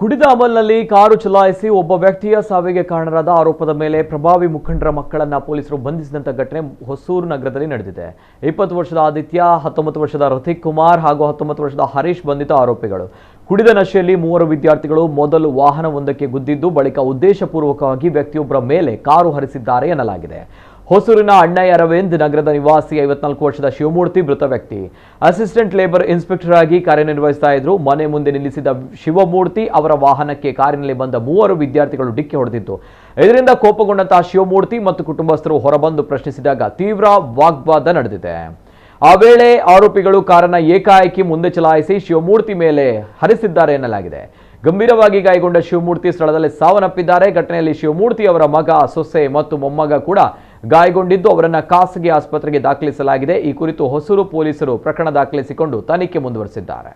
ಕುಡಿದ ಅಮಲ್ನಲ್ಲಿ ಕಾರು ಚಲಾಯಿಸಿ ಒಬ್ಬ ವ್ಯಕ್ತಿಯ ಸಾವಿಗೆ ಕಾರಣರಾದ ಆರೋಪದ ಮೇಲೆ ಪ್ರಭಾವಿ ಮುಖಂಡರ ಮಕ್ಕಳನ್ನ ಪೊಲೀಸರು ಬಂಧಿಸಿದಂತ ಘಟನೆ ಹೊಸೂರು ನಗರದಲ್ಲಿ ನಡೆದಿದೆ. 20 ವರ್ಷದ ಆದಿತ್ಯ, 19 ವರ್ಷದ ರಥಿಕ್ ಕುಮಾರ್ ಹಾಗೂ 19 ವರ್ಷದ ಹರೀಶ್ ಬಂಧಿತ ಆರೋಪಿಗಳು. ಕುಡಿದ ನಶೆಯಲ್ಲಿ 3 ವಿದ್ಯಾರ್ಥಿಗಳು ಮೊದಲು ವಾಹನವೊಂದಕ್ಕೆ ಗುದ್ದಿದ್ದು ಬಳಿಕ ಉದ್ದೇಶಪೂರ್ವಕವಾಗಿ ವ್ಯಕ್ತಿಯೊಬ್ಬರ ಮೇಲೆ ಕಾರು ಹರಿಸಿದ್ದಾರೆ ಎನ್ನಲಾಗಿದೆ. ಹೊಸೂರಿನ ಅಣ್ಣಯ್ಯ ಅರವಿಂದ್ ನಗರದ ನಿವಾಸಿ 54 ವರ್ಷದ ಶಿವಮೂರ್ತಿ ಮೃತ ವ್ಯಕ್ತಿ. ಅಸಿಸ್ಟೆಂಟ್ ಲೇಬರ್ ಇನ್ಸ್ಪೆಕ್ಟರ್ ಆಗಿ ಕಾರ್ಯನಿರ್ವಹಿಸ್ತಾ ಇದ್ರು. ಮನೆ ಮುಂದೆ ನಿಲ್ಲಿಸಿದ ಶಿವಮೂರ್ತಿ ಅವರ ವಾಹನಕ್ಕೆ ಕಾರಿನಲ್ಲಿ ಬಂದ 3 ವಿದ್ಯಾರ್ಥಿಗಳು ಡಿಕ್ಕಿ ಹೊಡೆದಿತ್ತು. ಇದರಿಂದ ಕೋಪಗೊಂಡಂತಹ ಶಿವಮೂರ್ತಿ ಮತ್ತು ಕುಟುಂಬಸ್ಥರು ಹೊರಬಂದು ಪ್ರಶ್ನಿಸಿದಾಗ ತೀವ್ರ ವಾಗ್ವಾದ ನಡೆದಿದೆ. ಆ ವೇಳೆ ಆರೋಪಿಗಳು ಕಾರನ್ನ ಏಕಾಏಕಿ ಮುಂದೆ ಚಲಾಯಿಸಿ ಶಿವಮೂರ್ತಿ ಮೇಲೆ ಹರಿಸಿದ್ದಾರೆ ಎನ್ನಲಾಗಿದೆ. ಗಂಭೀರವಾಗಿ ಗಾಯಗೊಂಡ ಶಿವಮೂರ್ತಿ ಸ್ಥಳದಲ್ಲಿ ಸಾವನ್ನಪ್ಪಿದ್ದಾರೆ. ಘಟನೆಯಲ್ಲಿ ಶಿವಮೂರ್ತಿ ಅವರ ಮಗ, ಸೊಸೆ ಮತ್ತು ಮೊಮ್ಮಗ ಕೂಡ ಗಾಯಗೊಂಡಿದ್ದು ಅವರನ್ನು ಖಾಸಗಿ ಆಸ್ಪತ್ರೆಗೆ ದಾಖಲಿಸಲಾಗಿದೆ. ಈ ಕುರಿತು ಹೊಸೂರು ಪೊಲೀಸರು ಪ್ರಕರಣ ದಾಖಲಿಸಿಕೊಂಡು ತನಿಖೆ ಮುಂದುವರೆಸಿದ್ದಾರೆ.